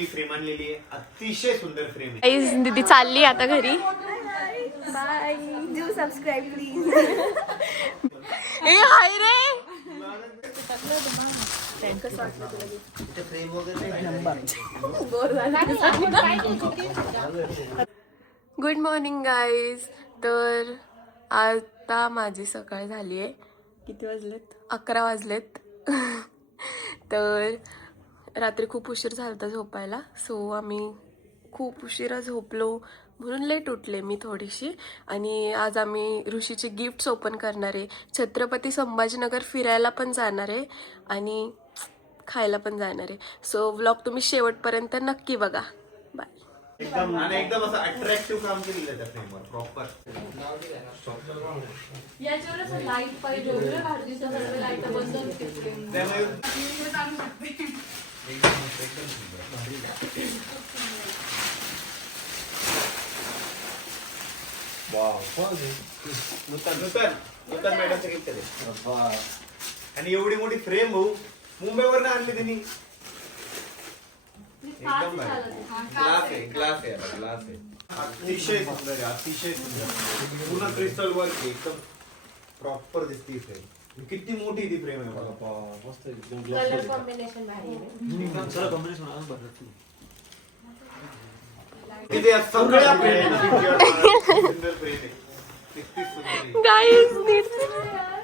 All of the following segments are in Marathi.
मी फ्रेम आणलेली आहे, अतिशय सुंदर फ्रेम आहे. गाईज दीदी चालली आता घरी. बाय. Do subscribe please. ए हाय रे. Good morning guys. तर आता माझी सकाळ झाली आहे. किती वाजलेत? 11 वाजलेत. तर रात्री खूप उशीर झाला होता झोपायला, सो आम्ही खूप उशिरा झोपलो म्हणून लेट उठले मी थोडीशी. आणि आज आम्ही ऋषीचे गिफ्ट्स ओपन करणार आहे. छत्रपती संभाजीनगर फिरायला पण जाणार आहे आणि खायला पण जाणार आहे. सो व्लॉग तुम्ही शेवटपर्यंत नक्की बघा. बाय. एकदम असं अट्रॅक्टिव्ह काम केलेलं त्या फ्रेमवर प्रॉपर. याच्यावर असं लाईट पाहिजे वगैरे काढली तर लाईट बंद होते. नूतन मॅडमचं गिफ्ट आहे. आणि एवढी मोठी फ्रेम भाऊ मुंबईवर आणली त्यांनी. एकदम ग्लास आहे. अतिशय सुंदर आहे, अतिशय सुंदर. पूर्ण क्रिस्टल वर्क आहे, एकदम प्रॉपर दिसते फ्रेम. किती मोठी ती फ्रेम आहे बघा. मस्त एकदम कलर कॉम्बिनेशन भारी आहे. एकदम सरळ कॉम्बिनेशन आहे. किती सगळ्या फ्रेम सुंदर फ्रेम आहे. किती सुंदर गाईज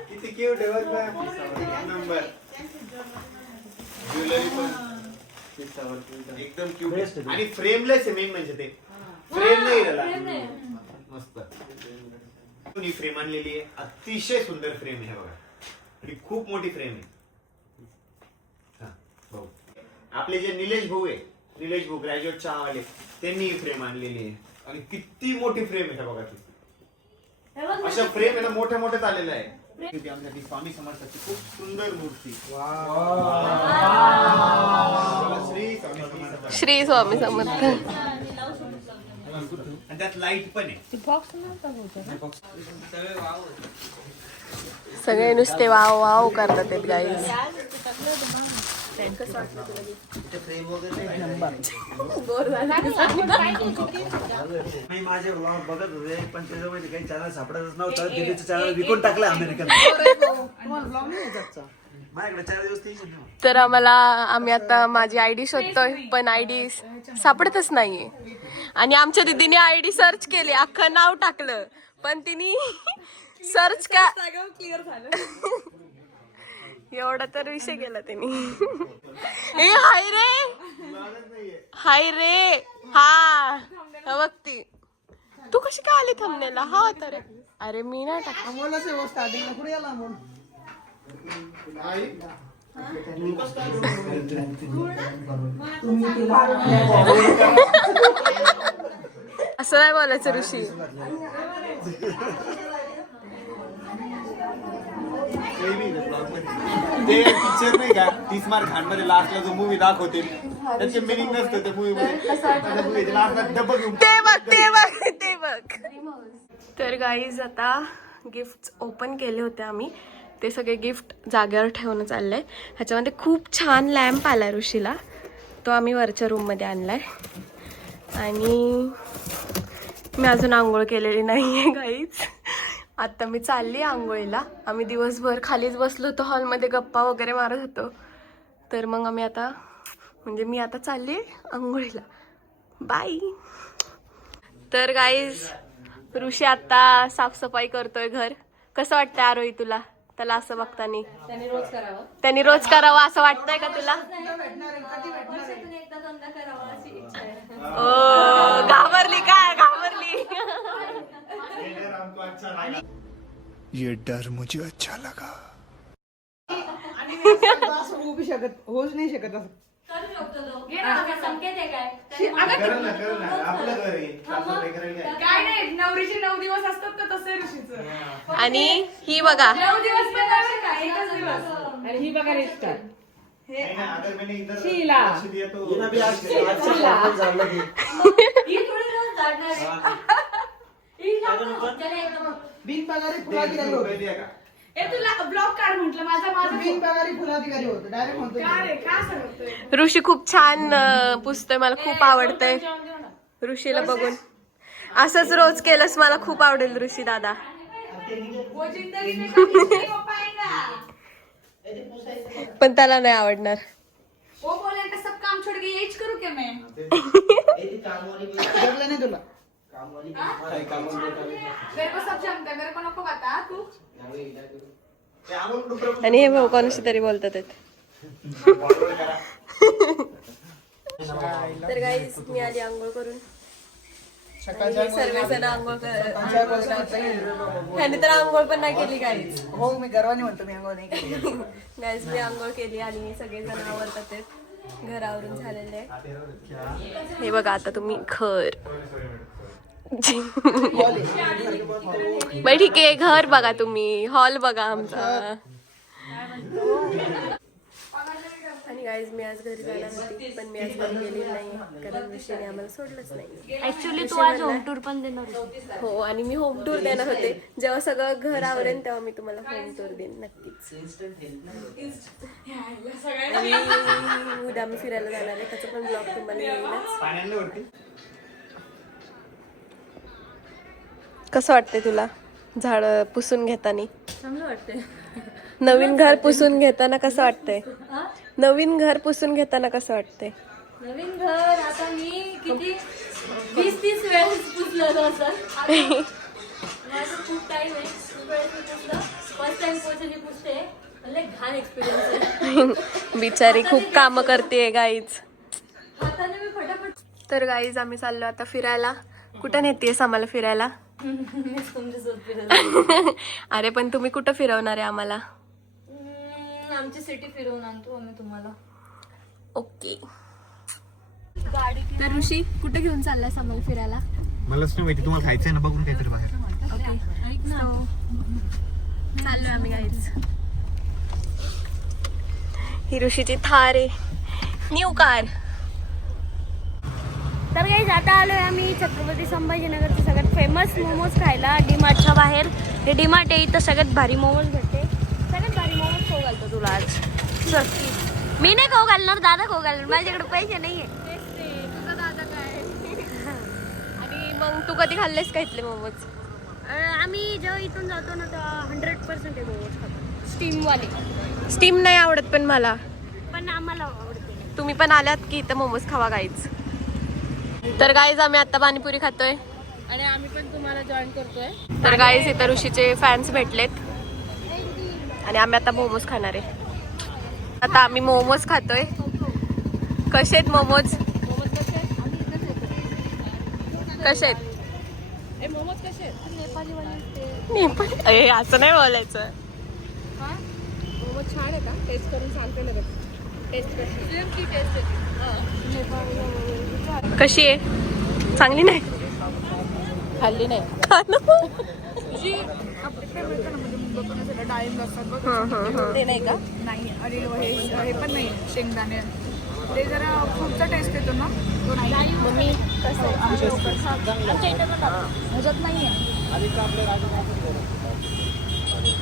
किती क्यूट आहे बघ नंबर. ज्वेलरी पण एकदम क्यूट आणि फ्रेमलेस आहे. मेन म्हणजे ते फ्रेम नाही त्याला. मस्त. ही फ्रेम आणलेली आहे, अतिशय सुंदर फ्रेम आहे बघा. आणि खूप मोठी फ्रेम आहे. भाऊ आपले जे निलेश भाऊ ग्रॅज्युएट चहावाले, त्यांनी ही फ्रेम आणलेली आहे. आणि किती मोठी फ्रेम आहे बघा ती. अशा फ्रेम आहे ना, मोठ्या मोठ्याच आलेल्या आहे. आमच्यासाठी स्वामी समर्थाची खूप सुंदर मूर्ती. श्री स्वामी समर्थ. आणि त्यात लाईट पण आहे. सगळे नुसते वाव वाव करतात आहेत गाईज. मी माझे व्लॉग बघत होते पण त्याच्यामध्ये काही चॅनल सापडतच नव्हतं. दीदीचं चॅनल विकून टाकलं अमेरिकन. माझ्याकडे 4 दिवस ते. तर आम्ही आता माझी आयडी शोधतोय पण आयडी सापडतच नाहीये. आणि आमच्या दीदीने आयडी सर्च केली, अख्खं नाव टाकलं पण तिने सर्च का क्लिअर झालं. एवढा तर विषय गेला त्यांनी. ए हाय रे. हा बघती तू कशी काय आली थंबनेला. हा तर अरे मी नाही टाकलं. असं नाही बोलायचं ऋषी. ते पिक्चर नाही का 30 मार्क खानमध्ये लास्टला जो मूवी दाखवते त्याचे मिनिंग नसतं त्या मूवी मध्ये. ते बघ. तर गाईज आता गिफ्ट ओपन केले होते आम्ही. ते सगळे गिफ्ट जागेवर ठेवणं चाललंय. ह्याच्यामध्ये खूप छान लॅम्प आलाय ऋषीला, तो आम्ही वरच्या रूम मध्ये आणलाय. आणि मी अजून आंघोळ केलेली नाहीये गाईज. आता मी चालली आंघोळीला. आम्ही दिवसभर खालीच बसलो होतो हॉलमध्ये, गप्पा वगैरे मारत होतो. तर मग मी आता चालली आंघोळीला. बाय. तर गाईज ऋषी आता साफसफाई करतोय घर. कसं वाटतंय आरोही तुला त्याला असं बघतानी? त्यांनी रोज करावं असं वाटतंय का तुला? घाबरली काय? घाबरली. ये डर मुझे अच्छा लगा. होऊच नाही शकत असं. काय नाही, नवरीचे 9 दिवस असतात ना तसे ऋषीचं. आणि ही बघा 9 दिवस पण नाही का, एकच दिवस. आणि ही बघा रिश्ता. शीला. बिन पगारी फुला दिला. ए तुला ब्लॉग काढ म्हटलं माझा बिनपगारी फुलाधिकारी होतो डायरेक्ट म्हणतो का रे का सांगतोय ऋषी खूप छान पुसतोय, मला खूप आवडतंय ऋषीला बघून. असंच रोज केलंस मला खूप आवडेल ऋषी दादा. वो जिंदगी में कभी नहीं हो पाएगा. पण त्याला नाही आवडणार. वो बोलेगा सब काम छोड़ के यही करूँ क्या मैं. जमलं नाही तुला मेरे को सब जमता है, मेरे को नको बता तू. आणि हे भाऊ कोणाशी तरी बोलतात आहेत. तर गाईज मी आली आंघोळ करून. सर्वजण आंघोळ ह्याने तर आंघोळ पण नाही केली गाईज. हो मी गर्वाने म्हणतो मी अंगावर नाही केली. गाईज मी आंघोळ केली आणि सगळेजण आवरतात आहेत. घर आवरून झालेलं आहे. हे बघा आता तुम्ही घर बाई ठीक आहे, घर बघा तुम्ही, हॉल बघा आमचा. आणि गाईज मी आज घरी जाणार होती पण मी आज घरी गेली नाही कारण ऋषीने आम्हाला सोडलंच नाही. ऍक्च्युली तू आज होम टूर पण देणार होती. हो आणि मी होम टूर देणार होते. जेव्हा सगळं घर आवरेन तेव्हा मी तुम्हाला होम टूर देईन नक्कीच. आणि उद्या आम्ही फिरायला जाणार आहे, त्याचा पण ब्लॉग तुम्हाला येईलच. कसं वाटतंय तुला झाड पुसून घेताना? चांगलं वाटतंय. नवीन घर पुसून घेताना कसं वाटतंय? नवीन घर पुसून घेताना कसं वाटतंय? नवीन घर आता मी किती 20-30 वेळेस पुसलं असं. माझं खूप टाइम आहे, खूप वेळेस मी पुसलं. फर्स्ट टाइम पोचली पुसते. लय घाण एक्सपिरियन्स आहे. बिचारी खूप कामं करते गाईज. हाताने मी फटाफट. तर गाईज आम्ही चाललो आता फिरायला. कुठं नेतेस आम्हाला फिरायला? तुमच्यासोबत फिरायला. अरे पण तुम्ही कुठं फिरवणार आहे आम्हाला? आमची सिटी फिरवून आणतो आम्ही तुम्हाला. ओके. तर ऋषी कुठे घेऊन चाललायस आम्हाला फिरायला? मलाच नाही माहिती, तुम्हाला खायचंय ना, बघून काहीतरी बाहेर. ओके चाललोय आम्ही गाईज. ही ऋषीची थार आहे, न्यू कार. तर काही आता आलोय आम्ही छत्रपती संभाजीनगरचे सगळ्यात फेमस मोमोज खायला डीमार्टच्या बाहेर. हे डीमार्ट आहे, इथं सगळ्यात भारी मोमोज भेटते. सगळ्यात भारी मोमोज खाऊ घालतो तुला आज. चल. मी नाही खाऊ घालणार, दादा खाऊ घालणार. माझ्याकडे पैसे नाहीये. तुझा दादा काय? आणि मग तू कधी खाल्लेस का इथले मोमोज? आम्ही जेव्हा इथून जातो ना तेव्हा 100% मोमोज खातो, स्टीमवाले. स्टीम नाही आवडत पण मला. पण आम्हाला आवडते. तुम्ही पण आल्यात की इथं मोमोज खावा गाईज. तर गाईज आम्ही आता पाणीपुरी खातोय आणि आम्ही पण तुम्हाला जॉईन करतोय. तर गाईज इथं ऋषीचे फॅन्स भेटलेत आणि आम्ही आता मोमोज खाणार आहे. आता आम्ही मोमोज खातोय. कसे आहेत मोमोज? कसे आहेत? मोमोज कसे आहेत? नेपाळी असं नाही बोलायचं. मोमोज छान आहे का? टेस्ट करून सांगते लगेच. टेस्ट कशी आहे? चांगली नाही? खाल्ली नाही. डाळिंब असतात बघ, ते नाही का? नाही. आणि हे पण नाही शेंगदाणे, ते जरा खूपचा टेस्ट येतो ना तो नाही. मम्मी कसं ह्याच्यात नाही आहे.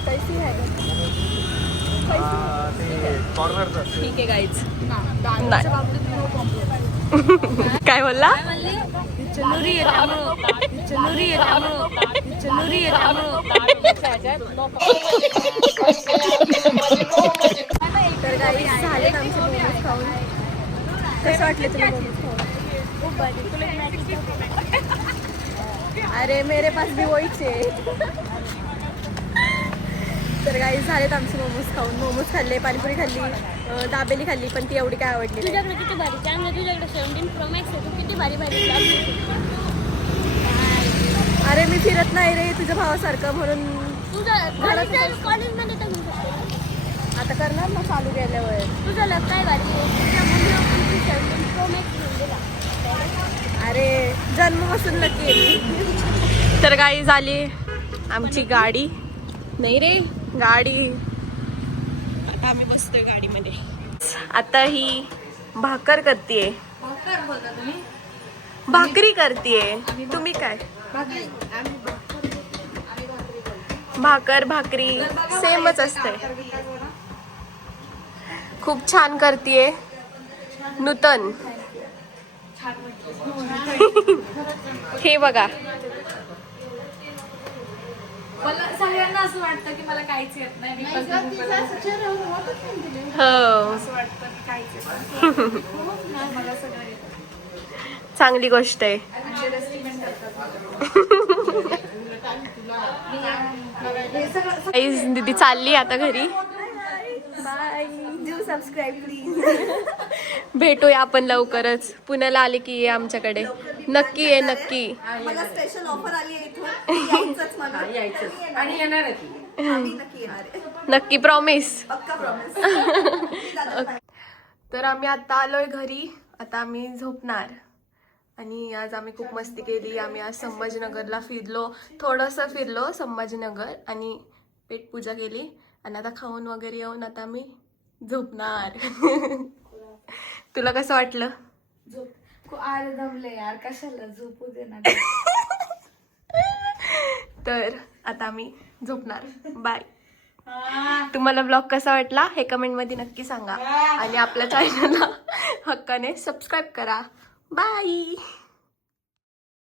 कैसी आहे? ठीक आहे गाईज. डाळीच्या बाबतीत नो कॉम्प्रोमाइज. काय बोलला? चनुरी आहे त्यामुळं. चनुरी आहे त्यामुळं. चनुरी आहे त्यामुळं. तर गाईज झाले आमचे मोमोज खाऊन. कसं वाटले तुला मोमोज खाऊन? खूप भारी. तुला एक मॅगी अरे मेरे पास भी वहीच आहे. तर गाईज झालेत आमचे मोमोज खाऊन. मोमोज खाल्ले, पाणीपुरी खाल्ली, दाबेली खाल्ली पण ती एवढी काय आवडली नाही. तुझ्याकडे किती भारी चांगलं. तुझ्याकडे 17 Pro Max आहे. तू किती भारी भारी अरे मी फिरत नाही रे तुझ्या भावासारखं म्हणून. तुझं कॉलेजमध्ये तर घेऊ शकतो. आता करणार ना चालू गेल्यावर. तुझं लग काय भारी आहे. तुझ्या मुलीला पण तू 17 Pro Max घेऊन दिला. अरे जन्मापासून नक्की आहे. तर गाईज आली आमची गाडी. नाही रे गाडी. आता आम्ही बसतोय गाडीमध्ये. आता ही भाकर करतीये. भाकरी करतीये. तुम्ही काय? भाकर भाकरी सेमच असते. खूप छान करतीये नूतन. हे बघा मला सगळ्यांना असं वाटतं की मला काहीच येत नाही. मी पण हो असं वाटतं की काहीच येत नाही. मला सगळं येतं. चांगली गोष्ट आहे. अंडरएस्टिमेट करतात. गाईज दीदी चालली आता घरी. Do subscribe please. भेटूया आपण लवकरच. पुण्याला आले की ये आमच्याकडे. नक्की ये नक्की. मला स्पेशल ऑफर आली आहे इथून. यायचंच मला. आणि येणार आहे ती. आम्ही नक्की येणार आहे. नक्की प्रॉमिस. पक्का प्रॉमिस. तर आम्ही आता आलोय घरी. आता आम्ही झोपणार. आणि आज आम्ही खूप मस्ती केली. आम्ही आज संभाजीनगरला फिरलो. थोडंसं फिरलो संभाजीनगर आणि पेटपूजा केली. आणि आता खाऊन वगैरे येऊन आता आम्ही झोपणार. तुला कसं वाटलं? आरे दमले यार, कशाला झोपू दे ना. तर आता आम्ही झोपणार. बाय. तुम्हाला ब्लॉग कसा वाटला हे कमेंटमध्ये नक्की सांगा. आणि आपल्या चॅनलला हक्काने सबस्क्राईब करा. बाय.